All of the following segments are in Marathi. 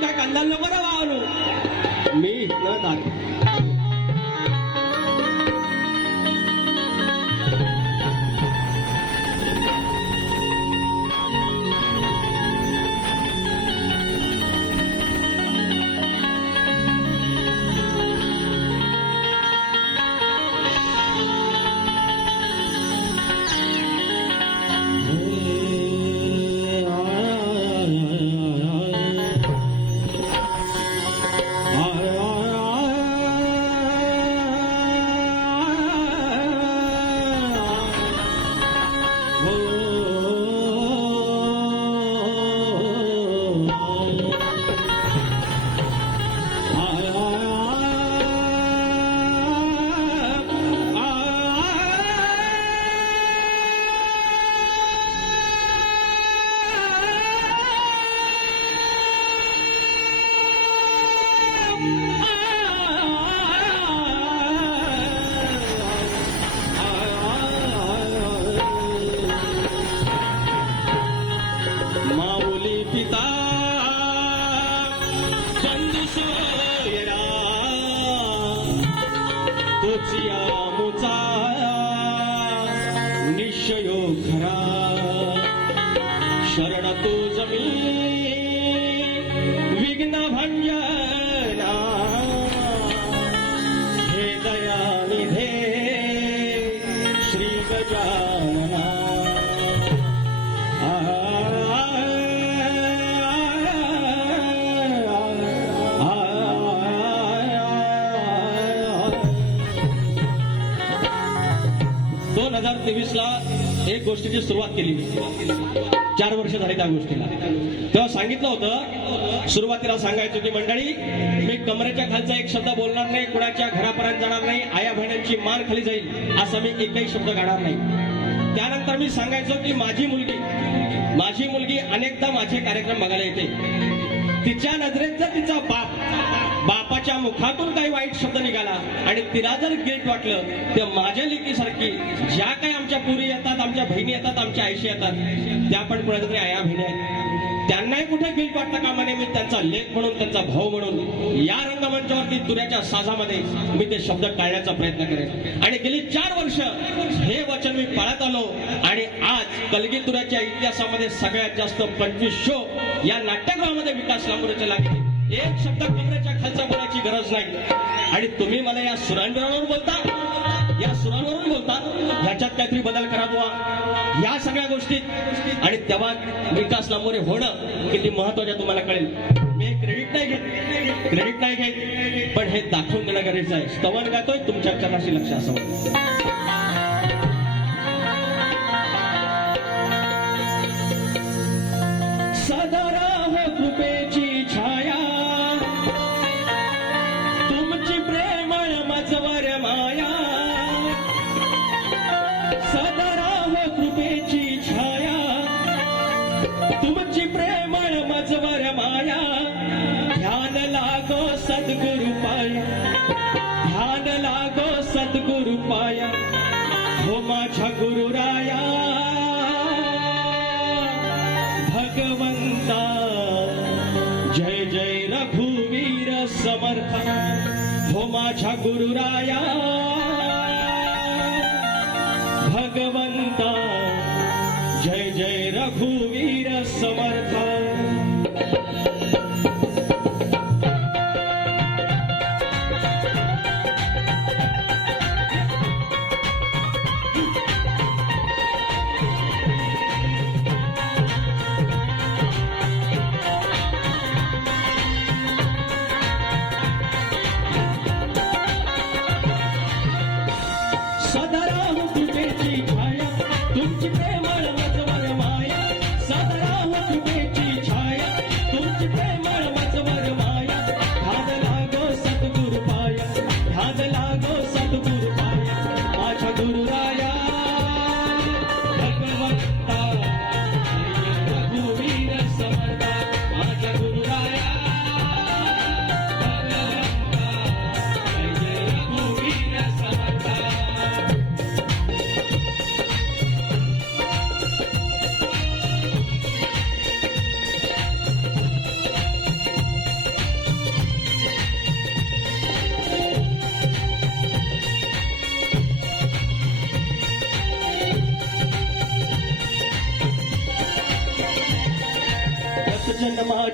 म्हणून काय कांदा नको ना वाहू मी न दाखव. निश्चयो खरा शरण तुझ मी विघ्न भंजना हे दयानिधे श्री गजानना. ला एक गोष्टीची सुरुवात केली. 4 वर्ष झाली त्या गोष्टीला. तेव्हा सांगितलं होतं, सुरुवातीला सांगायचं की मंडळी मी कमरेच्या खालचा एक शब्द बोलणार नाही, कुणाच्या घरापर्यंत जाणार नाही, आया बहिणींची मान खाली जाईल असा मी एकही शब्द काढणार नाही. त्यानंतर मी सांगायचो की माझी मुलगी अनेकदा माझे कार्यक्रम बघायला येते. तिच्या नजरेत जर तिचा बापाच्या मुखातून काही वाईट शब्द निघाला आणि तिला जर गिल्ट वाटलं तर माझ्या लेकीसारखी ज्या काही आमच्या पुरी येतात, आमच्या बहिणी येतात, आमच्या आईशी येतात, त्या पण कुणाच्या तरी आया बहिणी आहेत, त्यांनाही कुठे गिल्ट वाटतं का म्हणे मी त्यांचा लेक म्हणून, त्यांचा भाऊ म्हणून या रंगमंचावरती तुऱ्याच्या साजामध्ये मी ते शब्द टाळण्याचा प्रयत्न करेन. आणि गेली 4 वर्ष हे वचन मी पाळत आलो. आणि आज कलगी तुऱ्याच्या इतिहासामध्ये सगळ्यात जास्त 25 शो या नाट्यगृहामध्ये विकास लांबोरेचे लागले. एक शब्द कमरेच्या खालचा बोलायची गरज नाही. आणि तुम्ही मला या सुरांवरून बोलता, ह्याच्यात काहीतरी बदल करा बुवा या सगळ्या गोष्टीत. आणि तेव्हा विकास लांबोरे होणं किती महत्वाचं तुम्हाला कळेल. मी क्रेडिट नाही घेत, पण हे दाखवून देणं गरजेचं आहे. स्तवन गातोय, तुमच्या चरणाशी लक्ष असावं. सदरा हो कृपेची छाया, तुमची प्रेमळ मजवर माया. सदरा हो कृपेची छाया, तुमची प्रेमळ मजवर माया. ध्यान लागो सद्गुरु पाया, ध्यान लागो सद्गुरु पाया. हो माझ्या गुरुराया भगवंता, जय जय रघुवीर समर्थ. हो माझ्या गुरुराया भगवंता, जय जय रघुवीर समर्थ. सदरा हो कृपेची छाया,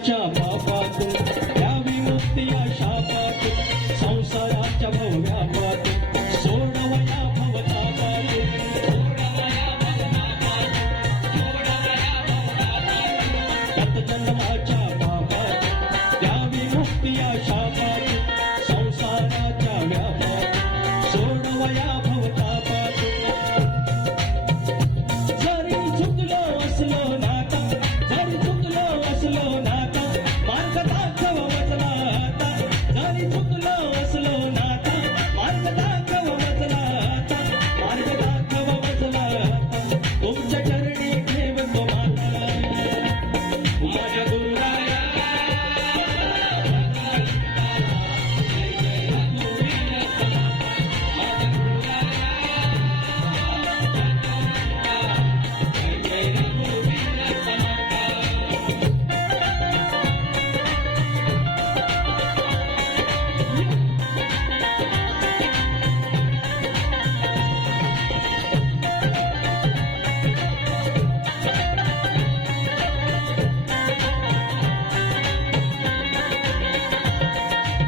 जन्माच्या पापातून द्यावी मुक्ती या शापातून संसाराच्या भव्यापातून सोडवया भवतापातून त्यात जन्माच्या पापातून द्यावी मुक्ती या शापातून संसाराच्या व्यापातून सोडवया भवतापातून जरी चुकलो असलो नाता जरी चुकलो असलो नाता मार्ग दाखव वचला आता जरी चुकलो असलो नाता मार्ग दाखव वचला आता मार्ग दाखव वचला आता तुमच्या चरणी ठेवतो माता माझ्या गुरुराया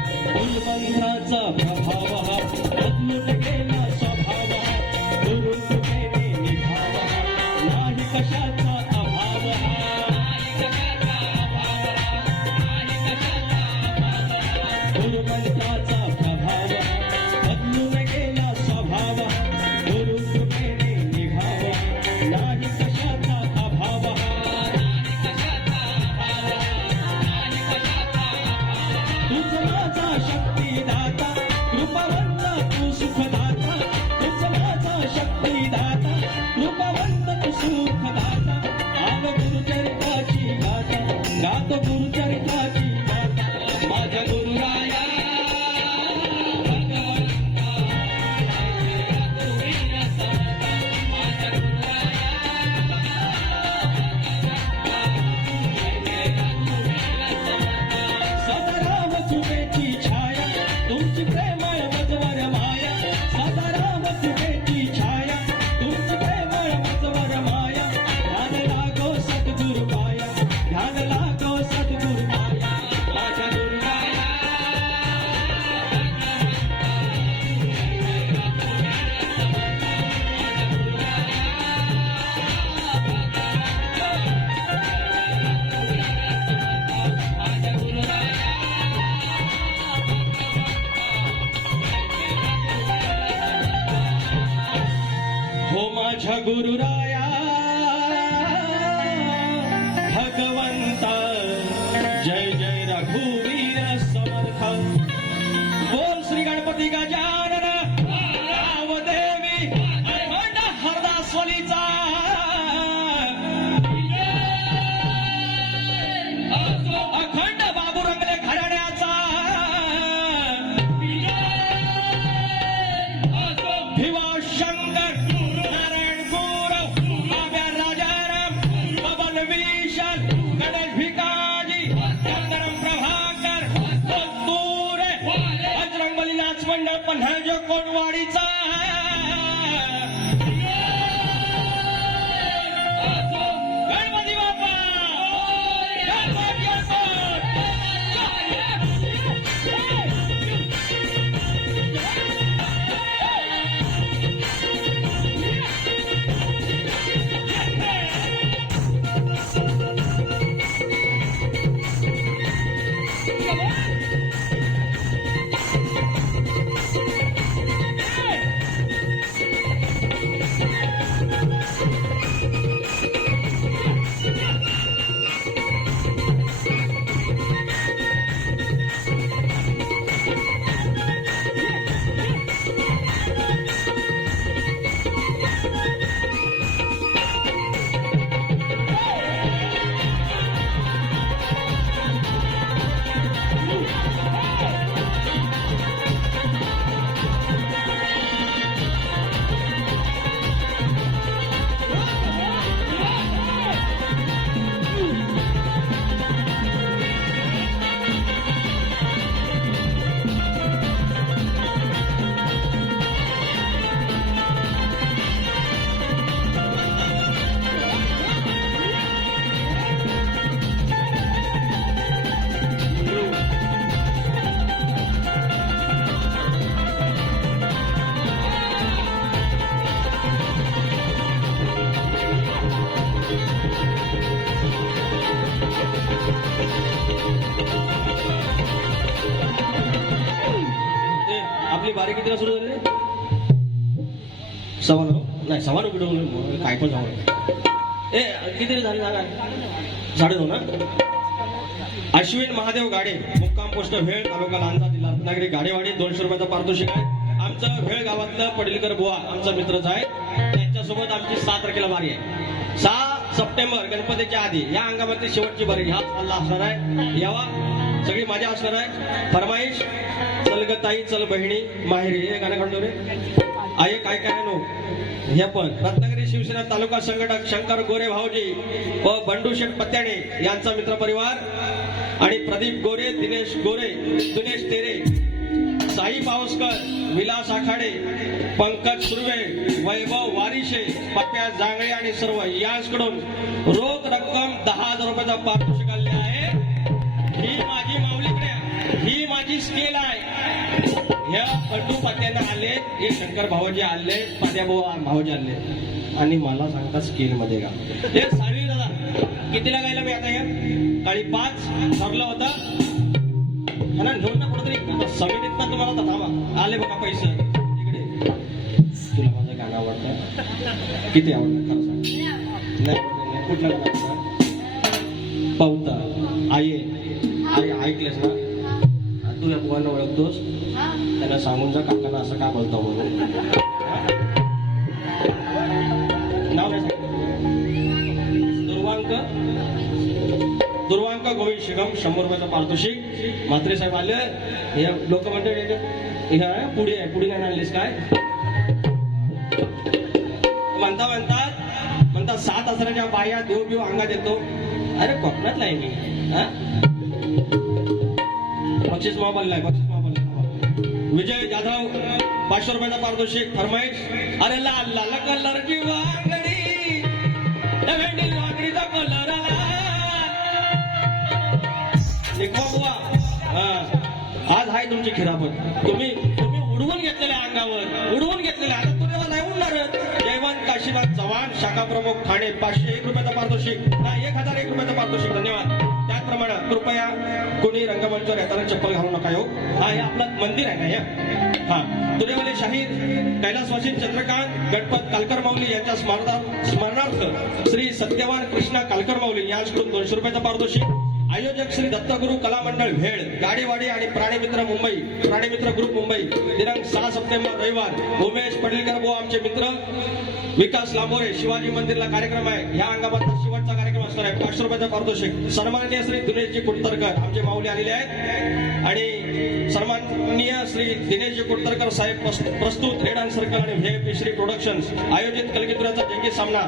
कुलबंधाचा प्रभाव हा बदलून गेला स्वभाव हा गुरुकृपेने निभाव हा नाही कशाचा अभाव गुरुमंत्राचा प्रभाव बदलून गेला स्वभाव गुरुकृपेने निभाव नाही कशाचा अभाव तुझ माझा शक्तिदाता कृपावंत तू सुखदाता तुझ माझा शक्तिदाता कृपावंत तू सुखदाता आग गुरुचरिताची गाथा गातो गुरुचरिताची गाथा माझ्या गुरुराया सदाराम चुबेची छाया तुमची प्रेमळ मजवर माया सदाराम चुबेची छाया तुमची प्रेमळ मजवर माया ध्यान लागो सद्गुरु पाया ध्यान लागो सद्गुरु पाया माझ्या गुरुराया हो माझ्या गुरुराया भगवंता जय जय रघुवीर समर्थ बोल श्री गणपती गजानन रावदेवी अखंड हरदासवलीचा अखंड बाबू रंगले घराण्याचा भिवा शंकर नारायण गौरव आव्या राजाराम पवन विशाल गणेश भिकाजी चंद्रम प्रभाकर कस्तूर बजरंगबली नाच मंडळ पन्हाळजो कोटवाडीचा गणपती बाप्पा गणपती बाप्पा वारी कितीला सुरू झाली रे? 9:15 नाही 9:15 कुठं काय पण जाऊ ए किती झाली सांगा 9:30 ना. अश्विन महादेव गाडे मुक्काम पोस्ट भेळ तालुका लांजा जिल्हा रत्नागिरी गाडेवाडी 200 रुपयाचा पारितोषिक आहे. आमचं भेळ गावातलं पडीलकर बुवा आमचा मित्रच आहे. त्यांच्यासोबत आमची 7 तारखेला वारी आहे. 6 सप्टेंबर गणपतीच्या आधी या अंगामध्ये शेवटची वारी हा चालला असणार आहे. यावा सगळी मजा असणार आहे. फरमाईश चल ग ताई चल बहिणी माहेरी हे गाणं म्हणतो रे आहे काय काय नो हे पण रत्नागिरी शिवसेना तालुका संघटक शंकर गोरे भाऊजी व बंडू शेठ पत्याणे यांचा मित्र परिवार आणि प्रदीप गोरे दिनेश गोरे दिनेश तेरे साई पावसकर विलास आखाडे पंकज सुर्वे वैभव वारिशे पप्प्या जांगळे आणि सर्व यांकडून रोख रक्कम 10,000 रुपयाचा पारितोषिक आले आहे. ही माझी माऊलीकडे ही माझी स्केल आहे. ह्या बंडू पत्यांना आले हे शंकर भाऊजी आले पाद्या भाऊजी आले आणि मला सांगता स्केल मध्ये गा हे साळवी दादा कितीला गायला मी आता या काळी 5 ठरलं होतं ना घेऊन ना कुठतरी समितीत ना तुम्हाला तर थांबा आले बघा पैसे इकडे. तुला माझं गाणं आवडतं किती आवडतं खरं सांग नाही कुठलं गाणं आवडतं पावता आई आई ऐकलेस ना तू या बुवांना ओळखतोस त्यांना सांगून जा काकांना असं काय बोलतो म्हणून नाव नाही दुर्वांक गोविंद शिगम 100 रुपयाचा पारितोषिक. म्हात्रे साहेब आले हे लोक म्हणते पुढे आहे पुढे नाही आणलीस काय म्हणतात 7 हजाराच्या बाया देव बिव अंगात येतो. अरे कोकणातला आहे मी बक्षीस मोबाईल नाही बक्षीस मोबाईल. विजय जाधव 500 रुपयाचा पारितोषिक. फरमाईश अरे लाल लाल कलरची वांगडी नव्हेंडी वांगडीचा कलर आला बुवा. आज आहे तुमची खिरापत तुम्ही उडवून घेतलेल्या अंगावर उडवून घेतलेल्या आता तुला नाही उडणार. जयवंत काशीनाथ चव्हाण शाखा प्रमुख ठाणे 501 रुपयाचा पारितोषिक नाही 1001 रुपयाचा पारितोषिक. धन्यवाद. त्याचप्रमाणे कृपया कोणी रंगमंचावर येताना चप्पल घालू नका हो. हा हे आपलं मंदिर आहे ना हा तुरेवाले शाहीर कैलासवासी चंद्रकांत गणपत कालकर माऊली यांच्या स्मरणार्थ श्री सत्यवान कृष्णा कालकर माऊली यांच्याकडून 200 रुपयाचा पारितोषिक. आयोजक श्री दत्तगुरु कला मंडळ भेळ गाडीवाडी आणि प्राणीमित्र ग्रुप मुंबई दिनांक 6 सप्टेंबर रविवार. उमेश पडीलकर बुवा आमचे मित्र विकास लांबोरे शिवाजी मंदिरला कार्यक्रम आहे. या अंगामधला शेवटचा कार्यक्रम असणार आहे. 500 रुपयाचा पारितोषिक. सन्माननीय श्री दिनेशजी कुडतरकर आमचे माऊली आलेले आहेत आणि सन्माननीय श्री दिनेशजी कुडतरकर साहेब प्रस्तुत रेड अँड सर्कल आणि व्हीआयपी श्री प्रोडक्शन्स आयोजित कलगीतुऱ्याचा जंगी सामना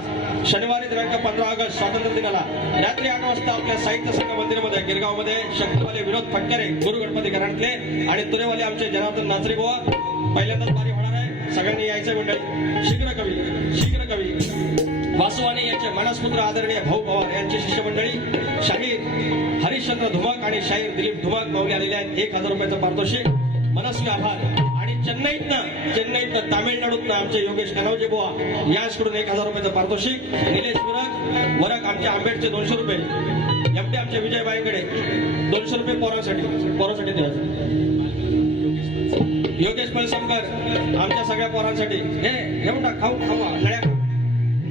शनिवारी दिनांक 15 ऑगस्ट स्वातंत्र्य दिनाला रात्री 8 वाजता आपल्या साहित्य संघ मंदिरामध्ये गिरगाव मध्ये शक्तीवाले विनोद फटकरे गुरु गणपती घराण्यातले आणि तुरेवाले आमचे जनार्दन नाचरे बुवा पहिल्यांदाच बारी होणार आहे. सगळ्यांनी यायचं मंडळी. शीघ्र कवी वासुवाने यांचे मानसपुत्र आदरणीय भाऊ पवार यांची शिष्य मंडळी शाहीर हरिश्चंद्र धुमक आणि शाहीर दिलीप धुमक माऊली आलेले आहेत. 1000 रुपयाचं पारितोषिक. मनस्वी आभार. आणि चेन्नईतनं तामिळनाडूतनं आमचे योगेश कनवजे बुवा यांच्याकडून 1000 रुपयाचं पारितोषिक. निलेश वरक आमचे आंबेडचे 200 रुपये. एमटे आमच्या विजयबाईंकडे 200 रुपये पोरांसाठी द्यायचं. योगेश पळसमकर आमच्या सगळ्या पोरांसाठी हे म्हणता खाऊ नळ्या.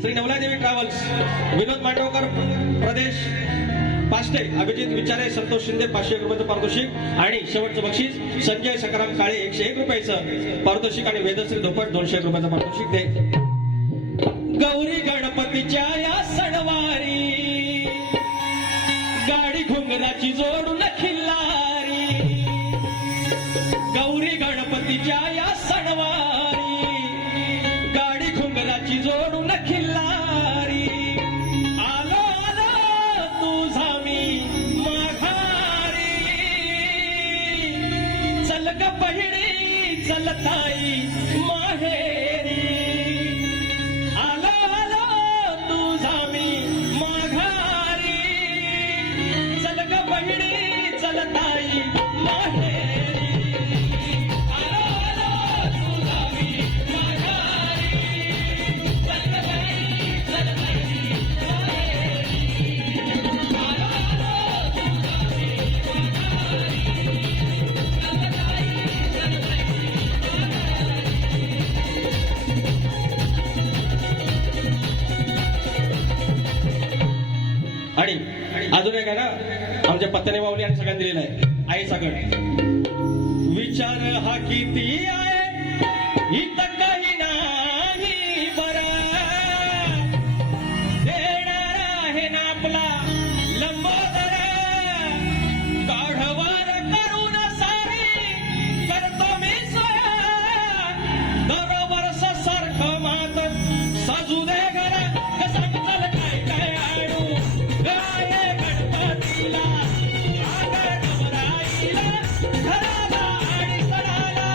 श्री नवलादेवी ट्रॅव्हल्स विनोद मांडवकर प्रदेश पाष्टे अभिजित विचारे संतोष शिंदे 501 रुपयाचं पारितोषिक. आणि शेवटचं बक्षीस संजय सकाराम काळे 101 रुपयाचं पारितोषिक आणि वेदश्री धोपट 201 रुपयाचं पारितोषिक दे. गौरी गणपतीच्या या सणवारी गाडी घुंगराची जोडून खिल्लारी. गौरी गणपतीच्या या सणवारी गाडी घुंगराची जोडून खिल्लारी. आलो आलो तुझा मी माघारी चल ग बहिणी चल ताई माहेरी. आलो आलो तुझा मी माघारी चल ग बहिणी चल ताई माहेरी. सगळ्यांनी दिलेला आहे. आईचा गण. विचार हा किती आहे इथं काही नाही बरा, देणार आहे ना आपला लंबोदर, काढवार करून सारी करतो मी सोया, दरवर्ष सारखं मात साजू दे घर, कसा चल काय काय आणू गाय गणपतीला, आगर डबराईला, घराला आणि सणाला.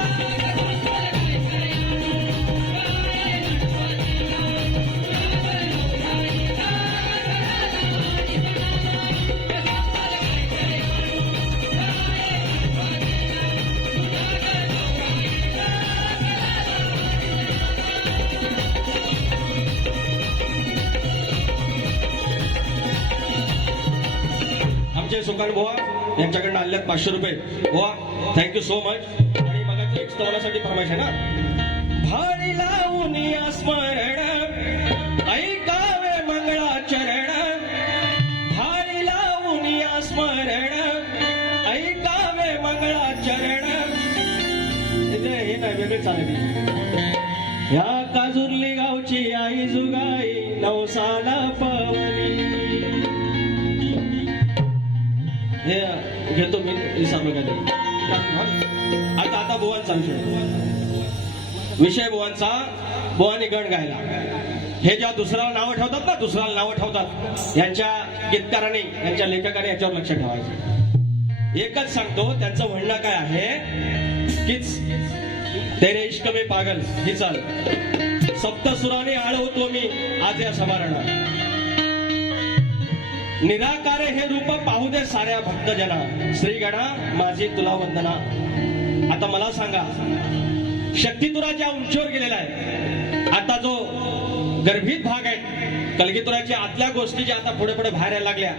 आमचे सुकान बुवा यांच्याकडनं आणल्यात 500 रुपये. बुवा थँक्यू सो मच. आणि मगाची एक स्तवनासाठी फरमाईश आहे ना. भाळी लावून या स्मरण ऐकावे मंगळाचरण, भाळी लावून या स्मरण ऐकावे मंगळाचरण. हे नाही वेगळे चालेल. या काजुर्ली गावची आई जुगाई नवसाला पवनी. हे घेतो मी विसरलो का. आता बुवांचा विषय बुवांचा. बुवानी गण गायला. हे जेव्हा दुसऱ्याला नावं ठेवतात ना, दुसऱ्याला नावं ठेवतात, यांच्या गीतकाराने यांच्या लेखकाने याच्यावर लक्ष ठेवायचं. एकच सांगतो त्यांचं म्हणणं काय आहे की तेरे इश्क में पागल ही चाल, सप्तसुराने आळवतो मी आज या समारणात, निराकारे हे रूप पाहू दे साऱ्या भक्तजना, श्रीगणा माझी तुला वंदना. आता मला सांगा, शक्तितुराच्या उंचीवर गेलेला आहे. आता जो गर्भित भाग आहे कलगीतुराच्या आतल्या गोष्टी ज्या आता पुढे पुढे बाहेर यायला लागल्या,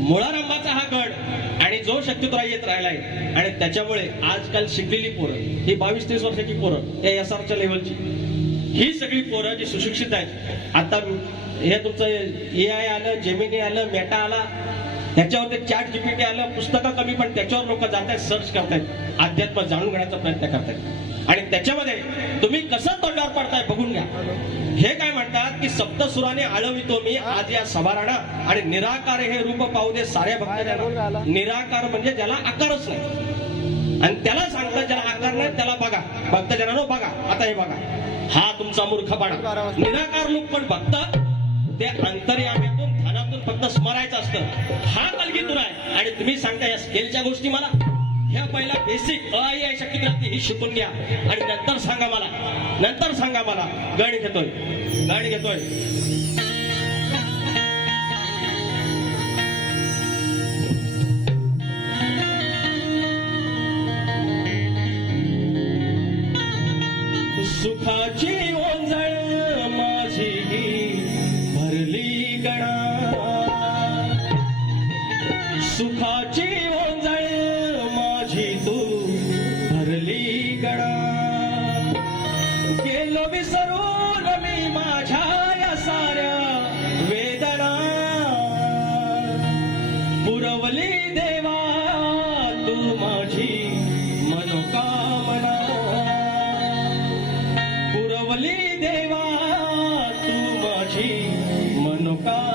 मुळारंभाचा हा गड आणि जो शक्तितुरा येत राहिलाय, आणि त्याच्यामुळे आजकाल शिकलेली पोरं ही 22-23 वर्षाची पोरं या SRच्या लेवलची, ही सगळी पोरं जी सुशिक्षित आहेत, आता हे तुमचं AI आलं, जेमिनी आलं, मेटा आला, त्याच्यावर ते चॅट GPT आलं, पुस्तकं कमी पण त्याच्यावर लोक जात आहेत, सर्च करतायत, अध्यात्म जाणून घेण्याचा प्रयत्न करतायत. आणि त्याच्यामध्ये तुम्ही कसं तोंडावर पडताय बघून घ्या. हे काय म्हणतात की सप्तसुराने आळवितो मी आज या सभाराणा, आणि निराकार हे रूप पाहू दे साऱ्या भक्तांना. निराकार म्हणजे ज्याला आकारच नाही, आणि त्याला सांगतात ज्याला आकार नाही त्याला बघा, भक्तजनांनो बघा. आता हे बघा, हा तुमचा मूर्खपणा. निराकार लोक पण भक्त ते अंतर्यामीतून ध्यानातून फक्त स्मरायचं असतं. हा कलगीतुरा आहे, आणि तुम्ही सांगता या स्केलच्या गोष्टी मला. ह्या पहिला बेसिक आई शक्ती क्रांती ही शिकून घ्या, आणि नंतर सांगा मला. गण घेतोय. सुखाची ओंजळ माझी भरली गणा, सुखाची ओंजळ माझी तू भरली गणा, गेलो विसरून मी माझ्या या साऱ्या वेदना, पुरवली देवा तू माझी मनोकामना, पुरवली देवा तू माझी मनोकामना.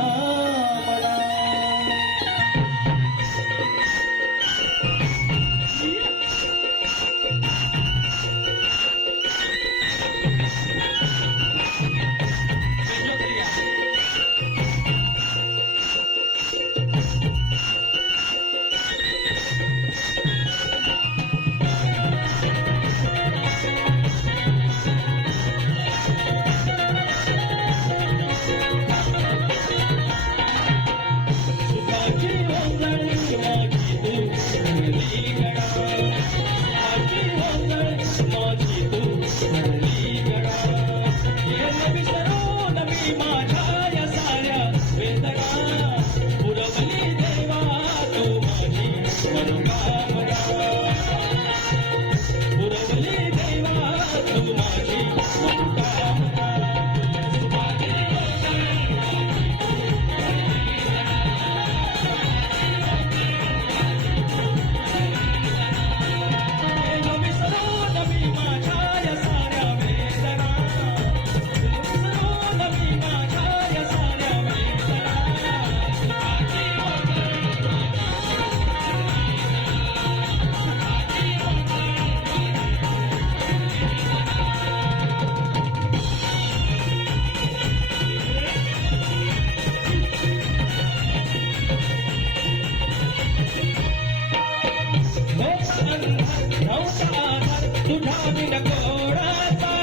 तुझा बिन कोणाचा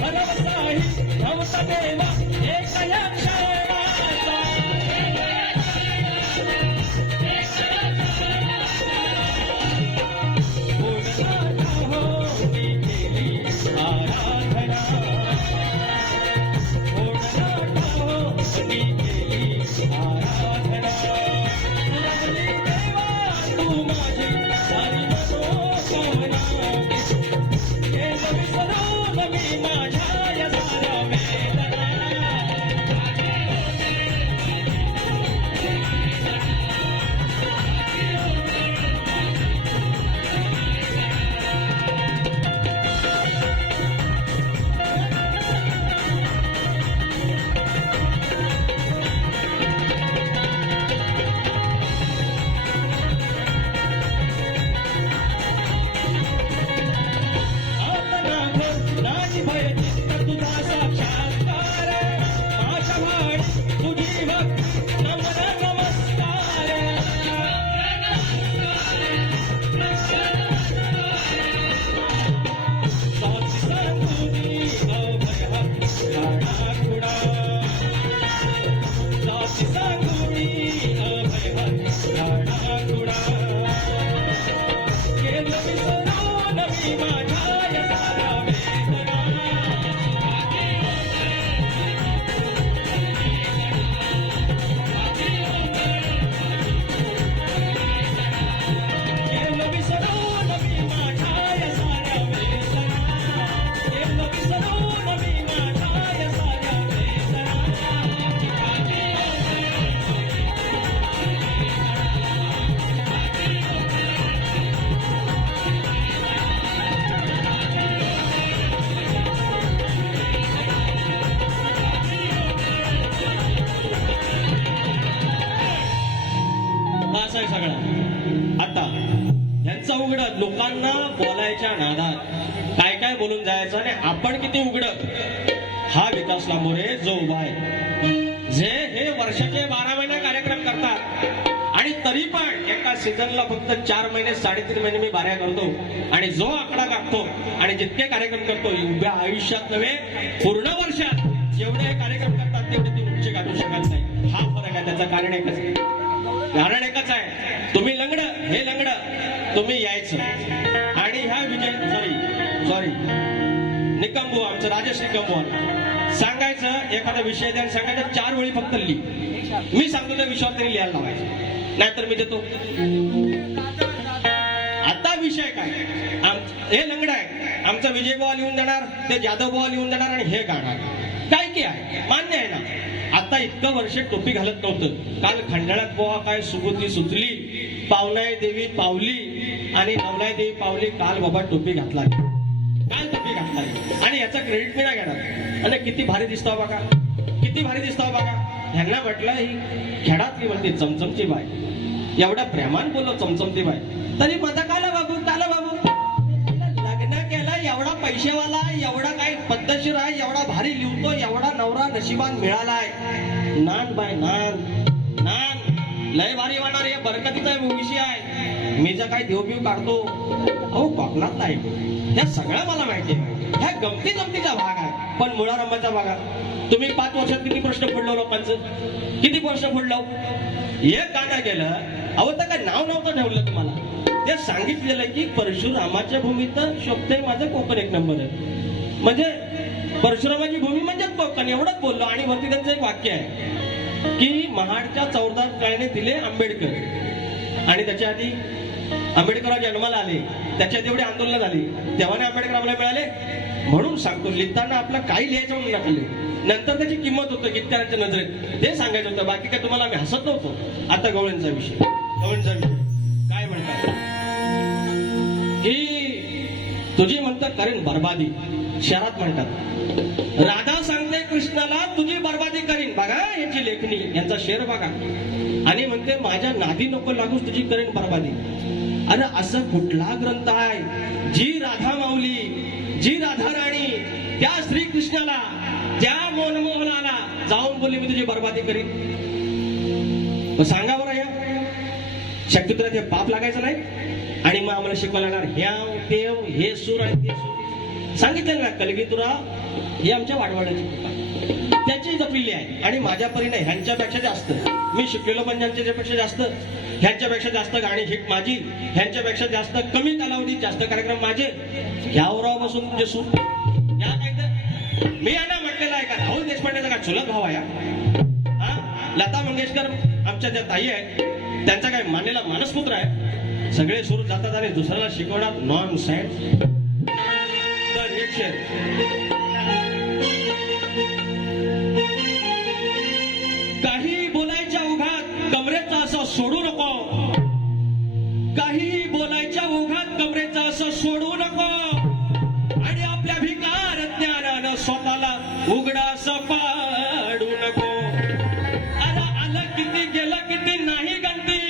भरवसाही नव्हता देवा एक या क्षणाचा पूर्णाचा होती केली आराधना पूर्णाचा होती केली आराधना तुझी देवा तू माझी सारी मनोकामना असा आहे सगळा. आता यांचा उघडत लोकांना बोलायच्या नादात काय काय बोलून जायचं आणि आपण किती उघडत. हा विकास लांबोरे जो उभा आहे जे हे वर्षाचे 12 महिने कार्यक्रम करतात आणि तरी पण एका सीझनला फक्त 4 महिने 3.5 महिने मी बाऱ्या करतो आणि जो आकडा गाठतो आणि जितके कार्यक्रम करतो उभ्या आयुष्यात नव्हे पूर्ण वर्षात जेवढे हे कार्यक्रम करतात तेवढे ते उच्च गाठू शकत नाही. हा फरक आहे. त्याचं कारण एकच आहे. कारण एकच आहे. तुम्ही लंगड हे लंगड तुम्ही यायचं आणि ह्या विजय सॉरी निकंबू आमचं राजश्री निकंबू सांगायचं एखादा विषय द्या सांगायचं 4 वेळी फक्त लिही. मी सांगतो त्या विषयावर तरी लिहायला लावायचं नाहीतर मी देतो. आता विषय काय हे लंगड आहे. आमचा विजय बुवा लिहून देणार ते जाधव बुवा लिहून देणार आणि हे गाणार काय की आहे मान्य आहे ना. आता इतकं वर्ष टोपी घालत नव्हतं. काल खंडाळ्यात बुवा काय सुबुती सुचली पावनाई देवी पावली आणि नवनाई देवी पावली. काल बाबा टोपी घातला काल टोपी घातला आणि याचा क्रेडिट मी नाही घेणार. आणि किती भारी दिसतो बघा किती भारी दिसतो बघा. ह्यांना म्हटलं ही खेळातली म्हणते चमचमची बाय एवढ्या प्रेमान बोललो चमचमची बाय तरी माझा काला बाबू लग्न केला एवढा पैसेवाला एवढा काही पद्धतशीर आहे एवढा भारी लिहतो एवढा नवरा नशिबान मिळालाय. नान बाय नान नान लय भारी वाटणार. हे बरकतीचा विषय आहे. मी जर काही देवबिव काढतो अहो कोकणात नाही ह्या सगळ्या मला माहिती आहे. ह्या गमती जमतीचा भाग आहे. पण मुळा रंगाचा भाग आहे. तुम्ही 5 वर्षात किती प्रश्न फोडलो लोकांचं किती प्रश्न फोडलो. एक गाणं गेलं अहो तर काय नाव नव्हतं ठेवलं तुम्हाला. ते सांगितलेलं की परशुरामाच्या भूमीत शोभतंय माझं कोकण 1 नंबर आहे. म्हणजे परशुरामाची भूमी म्हणजे कोकण एवढंच बोललो. आणि वरती त्यांचं एक वाक्य आहे की महाडच्या 14 कळणे दिले आंबेडकर आणि त्याच्या आधी आंबेडकर जन्माला आले त्याच्यात एवढी आंदोलन झाली तेव्हा आंबेडकर आम्हाला मिळाले. म्हणून सांगतो लिहिताना आपलं काही लिहायचं म्हणून नका नंतर त्याची किंमत होतं गीतकारांच्या नजरेत ते सांगायचं होतं. बाकी काय तुम्हाला आम्ही हसत नव्हतो. आता गवळींचा विषय काय म्हणतात की तुझी म्हणतात करेन बर्बादी. शहरात म्हणतात राधा सांगते कृष्णाला तुझी बर्बादी करीन. बघा याची लेखणी यांचा शेर बघा आणि म्हणते माझ्या नादी नको लागूस तुझी करेन बर्बादी. अरे असं कुठला ग्रंथ आहे जी राधा माऊली जी राधा राणी त्या श्रीकृष्णाला त्या मनमोहनाला जाऊन बोलली मी तुझी बर्बादी करीन. सांगा बरं या शक्यतो ते पाप लागायचं नाही. आणि मग आम्हाला शिकवायला लागणार ह्याव तेव हे सूर आणि ते सूर. सांगितलं ना कलगीतुराव ही आमच्या वाडवाड्याची कृपा त्याची जपलेली आहे. आणि माझ्या परीने ह्यांच्यापेक्षा जास्त मी शिकलेलो पण ह्यांच्यापेक्षा जास्त, ह्यांच्यापेक्षा जास्त गाणी हिट माझी, ह्यांच्यापेक्षा जास्त कमी कालावधीत जास्त कार्यक्रम माझे. ह्यावराव बसून म्हणजे सूर या काय तर मी यांना म्हटलेलं आहे का राहुल देशपांडेचा का चुलत भाव आहे हा? लता मंगेशकर आमच्या ज्या ताई आहेत त्यांचा काय मानलेला मानसपुत्र आहे. सगळे सूर जातात आणि दुसऱ्याला शिकवणार नॉन सायन्स. तर एक शेर काही बोलायच्या ओघात कमरेचा असं सोडू नको, काही बोलायच्या ओघात कमरेचा असं सोडू नको आणि आपल्या भिकार ज्ञानानं स्वतःला उघडास पाडू नको. अरे आलं किती गेलं किती नाही गणती,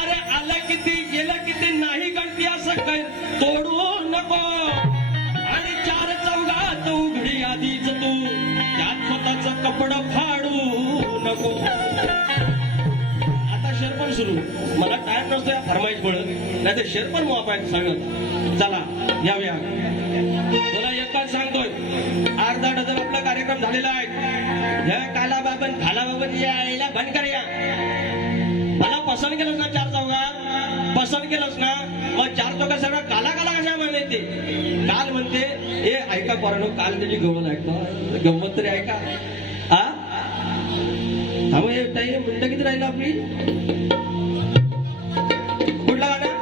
अरे आलं किती गेलं किती नाही गणती असं काय तोडू नको. आणि चार चौघात उघडी आधीच तू त्यात स्वतःच कपड फाडू नको. आता शेर पण सुरू, मला टाइम नसतो या फरमाईश मुळे, नाही तर शेर पण वापायचं सांगत. चला याव्या तुला एकच सांगतोय अर्धा डझन आपला कार्यक्रम झालेला आहे. हे कालाबाबन खालाबाबन यायला बंद कर. या मला पसंत केलंस ना चार चौघात, पसंत केलंस ना मग चार चौघात सगळं काला काला कशा म्हणते. काल म्हणते हे ऐका पोरांनो, काल त्याची गवळण ऐकतो गंमत तरी ऐका. हा ताई मिनिटं किती राहिलं आपली? कुठला गाणं?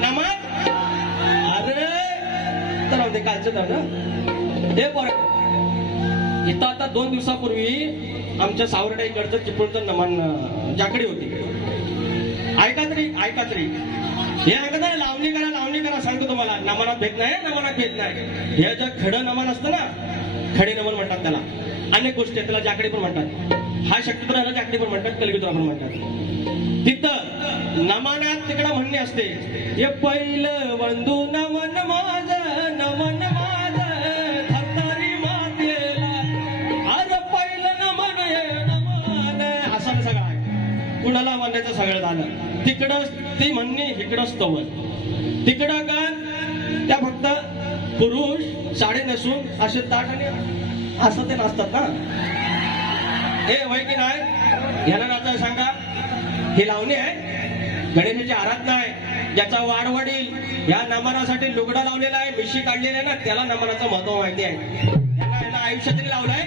नमन. अरे तर राहते कालचं ना हे पोरं. इथं आता 2 दिवसापूर्वी आमच्या सावरड्याकडचं चिपळूणचं नमन जाकडी होती. ऐका तरी हे ऐकत नाही लावणी करा सांगतो तुम्हाला. नमनात भेट नाही, नमनात भेट नाही. हे जे खडं नमन असतं ना, खडे नमन म्हणतात त्याला. अनेक गोष्टी आहेत त्याला, जाकडी पण म्हणतात. हा शक्यतो याला जाकडी पण म्हणतात, कलगीतुरा पण म्हणतात. तिथं नमनात तिकडं म्हणणे असते हे पहिलं वंदू नमन माझ, नमन माझ थरथरी मातेला. अरे पहिलं नमन हे नमन असं सगळं आहे. कुणाला म्हणण्याचं सगळं झालं. तिकडं ती म्हणणे, इकडं स्तवन. तिकडं का त्या फक्त पुरुष साडी नेसून असे ताट आणि असं ते नाचतात ना. हे वय की नाही ह्याला नाचायला सांगा. ही लावणी आहे, गणेशाची आराधना आहे. ज्याचा वाढवडील या नमनासाठी लुगडा लावलेला आहे, मिशी काढलेली आहे ना, त्याला नमनाचं महत्व माहिती आहे. त्यांना आयुष्यात लावलंय.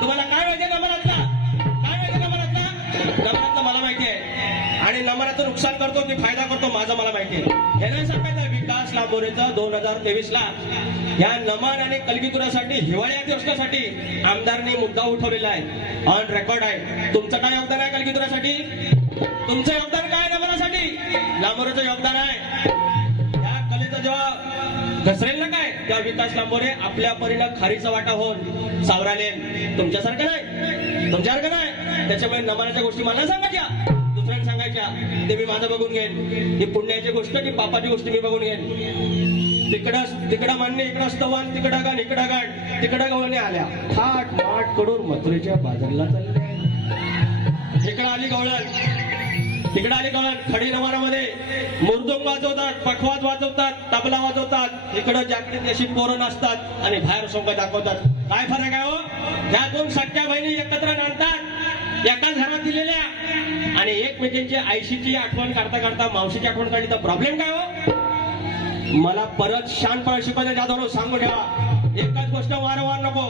तुम्हाला काय माहिती आहे नमनातला? काय माहिती नमनातला? नमनातलं मला माहिती आहे. आणि नमनाचं नुकसान करतो की फायदा करतो माझं मला माहिती आहे. याला सांगायचं विकास लांबोरेचा 2023 ला या नमन आणि कलगीतुरासाठी हिवाळी अधिवेशनासाठी आमदारने मुद्दा उठवलेला आहे. ऑन रेकॉर्ड आहे. तुमचं काय योगदान आहे कलगीतुरासाठी? तुमचं योगदान काय नमनासाठी? लांबोरेचं योगदान आहे. या कलेचं जेव्हा घसरेल ना काय तेव्हा विकास लांबोरे आपल्या परीनं खारीचा वाटा होऊन सावराले. तुमच्यासारखं नाही, तुमच्यासारखं नाही. त्याच्यामुळे नमनाच्या गोष्टी मला सांगायच्या, दुसऱ्यांना सांगायच्या. ते मी माझं बघून घेईन. ही पुण्याची गोष्ट की पापाची गोष्ट मी बघून घेईन. तिकडं म्हणणे, इकडं स्तवन, तिकडं गाण, इकडं गाण, तिकडं गवळणी आल्या थाट माट कडून मथुरेच्या बाजारला चालल्या. इकडं आली गवळण, तिकडं आली गवळण. खडी नमनामध्ये मुरदुंग वाजवतात, पखवाज वाजवतात, तबला वाजवतात. इकडं जाकडीत अशी पोरं नाचतात आणि बाहेर सोंग दाखवतात. काय फरक आहे हो? ह्या 2 सख्या बहिणी एकत्र नांदतात एकाच घरात दिलेल्या आणि एकमेकांची आईशीची आठवण काढता काढता मावशीची आठवण काढली तर प्रॉब्लेम काय हो? मला परत शानपणा शिकवायला जाधव सांगून ठेवा. एकच गोष्ट वारंवार नको.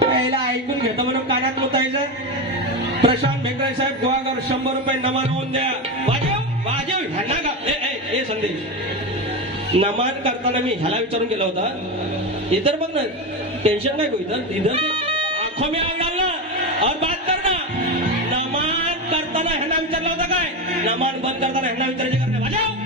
पहिला ऐकून घेतो म्हणून कानात मुतायचं. प्रशांत भेकरे साहेब गोवागर 100 रुपये नमन होऊन द्या. वाजव ह्यांना का ए संदेश नमन करताना मी ह्याला विचारून गेला होता. इतर बघ ना टेन्शन काय इधर इधर आंखों में आग डालना और बात करना. नमन करताना ह्यांना विचारलं होतं काय? नमन बंद करताना ह्यांना विचारायचे करणे. वाजव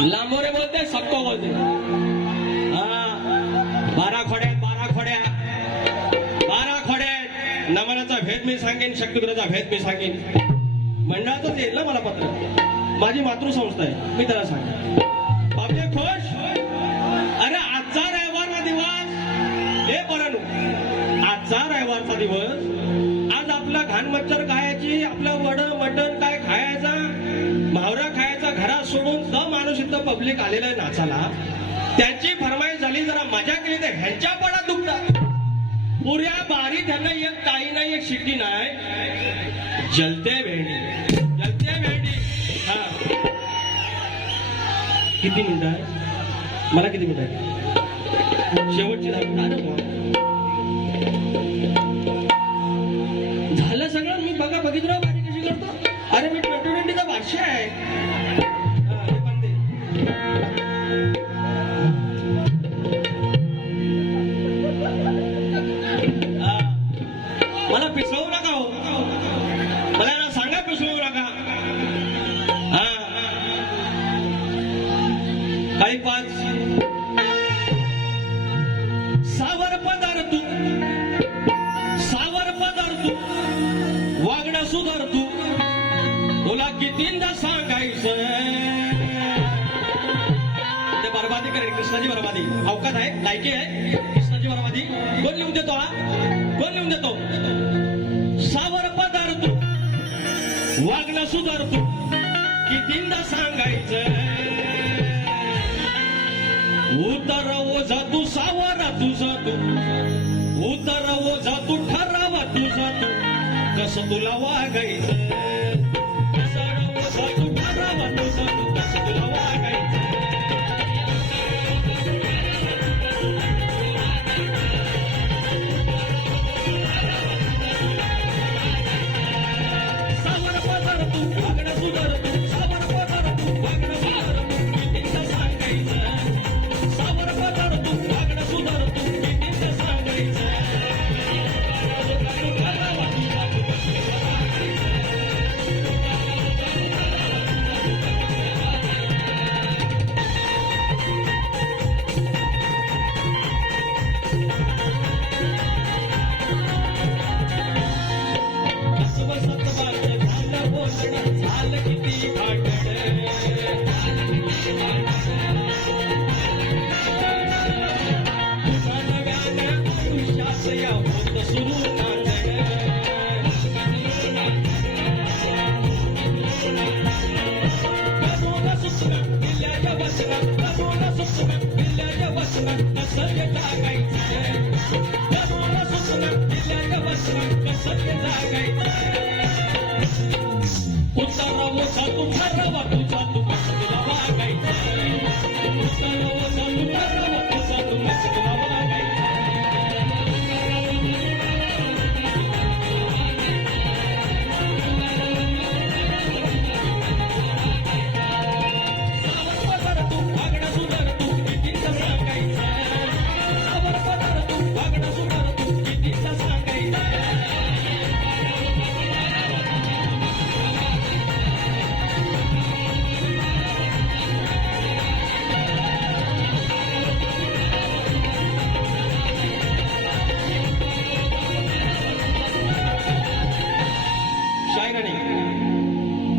लांबोरे बोलते सबको बोलते. हा 12 खोड्यात नमनाचा भेद मी सांगेन, शक्तिपुराचा भेद मी सांगेन. मंडळातच येईल ना मला पत्र, माझी मातृसंस्था आहे, मी त्याला सांगेन. बापे खुश. अरे आजचा रविवारचा दिवस, हे बरं आजचा रविवारचा दिवस, आज आपला घाण मच्छर खायची, आपलं वड मटण काय खायचा, मावरा खायचा, घरात सोडून जो माणूस इथं पब्लिक आलेला आहे नाचाला, त्याची फरमाईश झाली जरा मजा केली तर ह्यांच्या पडात दुखतात. पुऱ्या बारी त्यांना एक काही नाही, एक शिट्टी नाही, जलते भेंडी, जलते भेंडी. हा किती मिनिटं आहे मला, किती मिनिटं आहे शेवटची झालं सगळं. मी बघितलं बारी कशी करतो. अरे मी 2020चा बादशाह आहे. हे पण दे. मला पिसवू नका हो, मला ना सांगा पिसवू नका. हा काही 5 सावर पदार्थ, वागणं सुधार तू, तुला कितींदा सांगायचं. ते बरबादी करेल, कृष्णाची बरबादी. अवकात आहे, लायकी आहे कृष्णाची बरबादी. कोण लिहून देतो, हा कोण लिहून देतो. सावर पदार्थ, वागणं सुधार तू, कितींदा सांगायचं. उतर ओझा तू सावरा तुझा तू, उतर ओझा तू ठरावा तुझा तू, कसं तुला वागायचं. कसं ओझा तू ठरावा तुझा तू, कसं तुला वागायचं. सावर पदार तू, वागणं सुधार तू, सावर पदार तू, वागणं सुधार तू, कितींदा सांगायचं. सावर पदार तू, वागणं सुधार तू, कितींदा सांगायचं. झालं किती भांडण, तुझा नव्यानं आयुष्यात या होत सुरू नांदण. करोना सुचना दिल्याच्या वचना, करोना सुचना दिल्याच्या वचना, कसं ते टाकायचं. करोना सुचना दिल्याच्या वचना, कसं ते टाकायचं. उतारा ओझा तू ठरावा तुझा तू, कसं तुला वागायचं. उतारा ओझा तू ठरावा तुझा तू, कसं तुला वागायचं. सावर पदार तू, वागणं सुधार तू, कितींदा सांगायचं. सावर पदार तू, वागणं सुधार तू, कितींदा सांगायचं.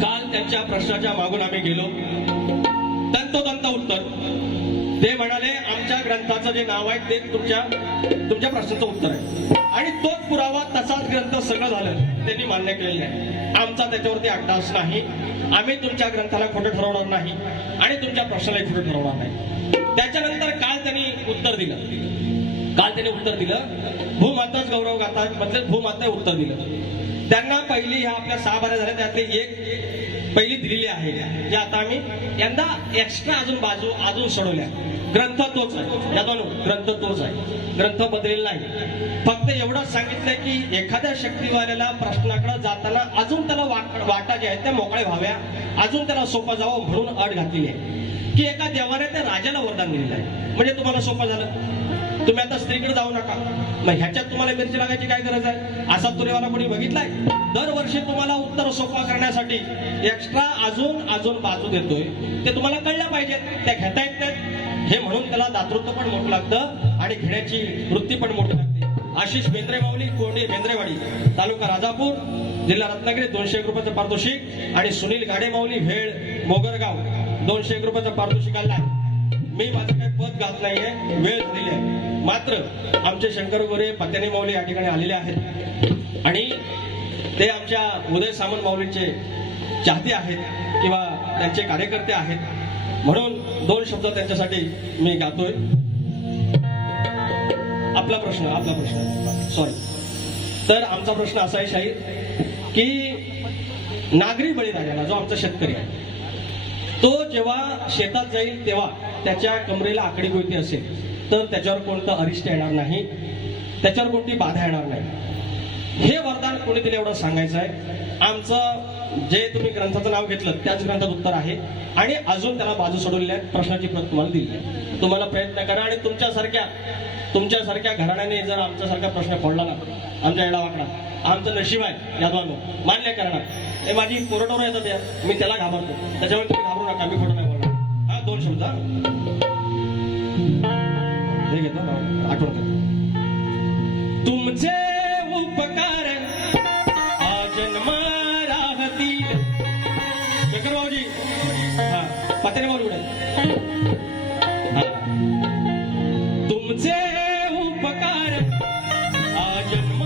काल त्यांच्या प्रश्नाच्या मागून आम्ही गेलो, तंतोतंत उत्तर. ते म्हणाले आमच्या ग्रंथाचं जे नाव आहे ते तुमच्या प्रश्नाचं उत्तर आहे, आणि तोच पुरावा तसाच ग्रंथ सगळं झालं. त्यांनी मान्य केलेलं आहे. आमचा त्याच्यावरती अड्डास नाही. आम्ही तुमच्या ग्रंथाला खोटं ठरवणार नाही आणि तुमच्या प्रश्नालाही खोटं ठरवणार नाही. त्याच्यानंतर काल त्यांनी उत्तर दिलं, भूमाताच गौरव गाथा म्हणजे भूमाता उत्तर दिलं. त्यांना पहिली ह्या आपल्या 6 बाऱ्या झाल्या, त्यातली एक पहिली दिलेली आहे, जे आता आम्ही यंदा एक्स्ट्रा अजून सोडवल्या. ग्रंथ तोच आहे, यादव ग्रंथ तोच आहे, ग्रंथ बदलेला नाही. फक्त एवढंच सांगितलंय की एखाद्या शक्तीवाल्याला प्रश्नाकडे जाताना अजून त्याला वाटा ज्या आहेत त्या मोकळ्या व्हाव्या, अजून त्याला सोपं जावं म्हणून अट घातलेली आहे की एका देवाने त्या राजाला वरदान दिलेलं आहे. म्हणजे तुम्हाला सोपं झालं. तुम्ही आता स्त्रीकडे जाऊ नका. मग ह्याच्यात तुम्हाला मिरची लागायची काय गरज आहे? असा तुरेवाला कोणी बघितलाय? दरवर्षी तुम्हाला उत्तर सोपा करण्यासाठी एक्स्ट्रा अजून बाजू देतोय. ते तुम्हाला कळलं पाहिजे, त्या घेता येत नाहीत. हे म्हणून त्याला दातृत्व पण मोठं लागतं आणि घेण्याची वृत्ती पण मोठी लागते. आशिष बेंद्रे माऊली, कोंडी बेंद्रेवाडी, तालुका राजापूर, जिल्हा रत्नागिरी 201 रुपयाचं पारितोषिक. आणि सुनील गाडे माऊली, भेळ मोगरगाव 201 रुपयाचं पारितोषिक आलाय. मी माझं काही पद घात नाहीये, वेळ झालेली आहे. मात्र आमचे शंकर गोरे, पत्यानी माऊली या ठिकाणी आलेले आहेत आणि ते आमच्या उदय सामंत माऊलींचे चाहते आहेत किंवा त्यांचे कार्यकर्ते आहेत. म्हणून 2 शब्द त्यांच्यासाठी मी गातोय. आपला प्रश्न सॉरी. तर आमचा प्रश्न असा आहे शाहीर, की नागरी बळीराजाला, जो आमचा शेतकरी आहे, तो जेव्हा शेतात जाईल तेव्हा त्याच्या कमरेला आकडी गोळती असेल तर त्याच्यावर कोणतं अरिष्ट येणार नाही, त्याच्यावर कोणती बाधा येणार नाही. हे वरदान कोणी दिले एवढं सांगायचं आहे. आमचं जे तुम्ही ग्रंथाचं नाव घेतलं त्याच ग्रंथात उत्तर आहे आणि अजून त्याला बाजू सोडवलेल्या प्रश्नाची प्रत तुम्हाला दिली आहे. तुम्हाला प्रयत्न करा आणि तुमच्यासारख्या घराण्याने जर आमच्यासारखा प्रश्न फोडला ना, आमच्या येडावाकडा, आमचं नशीब आहे यादवानो, मान्य करणार. हे माझी कोरडोर येतात यार, मी त्याला घाबरतो. त्याच्यामुळे तुम्ही घाबरू नका, मी खोटं नाही बोलणार. हा 2 शब्द हे घेतो, आठवण करतो. तुमचे उपकार आजन्म राहतील. शंकर भाऊजी, हा पत्याने भाऊ उडे. तुमचे उपकार आजन्म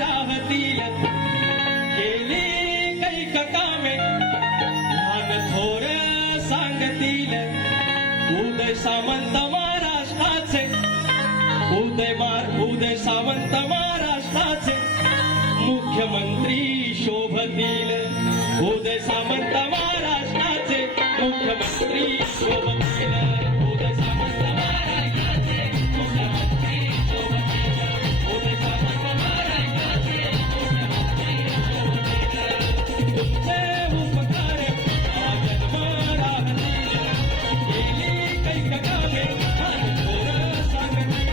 राहतील. केली कैक कामे लहान थोर सांगतील. उदय सामंत महाराष्ट्राचे, उदय सामंत महाराष्ट्राचे मुख्यमंत्री शोभतील. उदय सामंत महाराष्ट्राचे मुख्यमंत्री शोभतील. उदय सामंत महाराष्ट्राचे मुख्यमंत्री शोभतील. उदय सामंत महाराष्ट्राचे मुख्यमंत्री शोभतील. तुमचे उपकार आजन्म राहतील. केली कैक कामे लहान थोर सांगतील.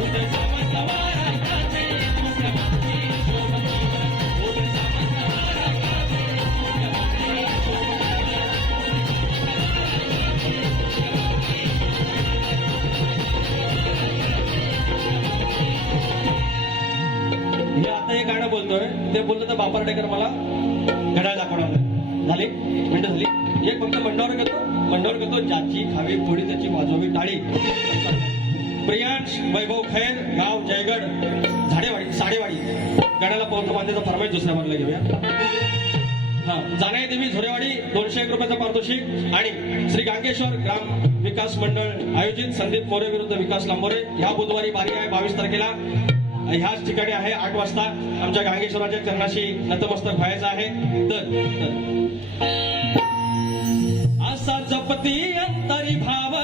उदय सामंत महाराष्ट्राचे मुख्यमंत्री शोभतील. उदय सामंत महाराष्ट्राचे मुख्यमंत्री हे आता हे गाणं बोलतोय, ते बोललं तर बापर टेकर मला घड्याळ दाखवणार नाही. झाली मिनिटं झाली. एक फक्त मंडावर घेतो, ज्याची खावी पोळी त्याची वाजवावी टाळी. प्रियांश वैभव खैर, गाव जयगड, साडेवाडी. गाण्याला पौर्थ बांधेचा फरमाईश दुसऱ्या बाजूला घेऊया. हा जानाई देवी झोरेवाडी 201 रुपयाचं पारितोषिक. आणि श्री गांगेश्वर ग्राम विकास मंडळ आयोजित संदीप मोरे विरुद्ध विकास लांबोरे. ह्या बुधवारी बारी आहे 22 तारखेला. ह्याच ठिकाणी आहे 8 वाजता. आमच्या गांगेश्वराच्या चरणाशी नतमस्तक व्हायचं आहे. तर असा जपती अंतरी भाव,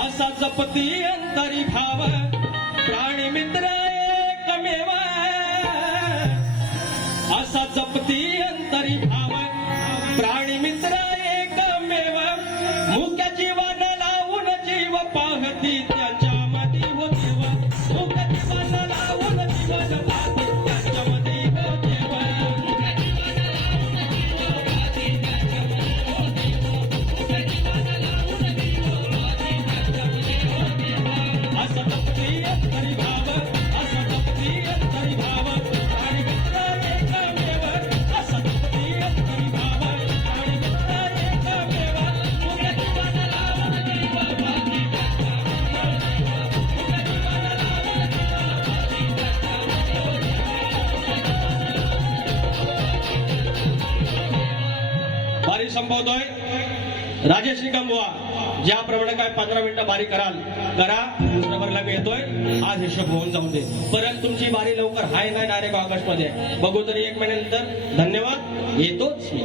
असा जपती अंतरी भाव, प्राणी मित्र एकमेव. असा जपती अंतरी भाव, प्राणी मित्र एकमेव. मुक्या जीवन लावून जीव पाहती त्याच्या मध्ये होते. मुक्या जीवन लावून जीवन पाहती त्याच्या मध्ये होते. असा जपती अंतरी भाव, असा जपती अंतरी भाव, प्राणी मित्र एकमेव. असा जपती अंतरी भाव, प्राणी मित्र एकमेव. मुक्या जीवन लावून जीव पाहती त्याच्या बारी संपवतोय. राजेश निकमबुवा, ज्याप्रमाणे काय 15 मिनिटं बारी करा. दुसऱ्या मी येतोय. आज हिशोब होऊन जाऊ दे. परंतु तुमची बारी लवकर हाय नाही, डायरेक्ट ऑगस्ट मध्ये बघू तरी 1 महिन्यानंतर. धन्यवाद. येतोच मी.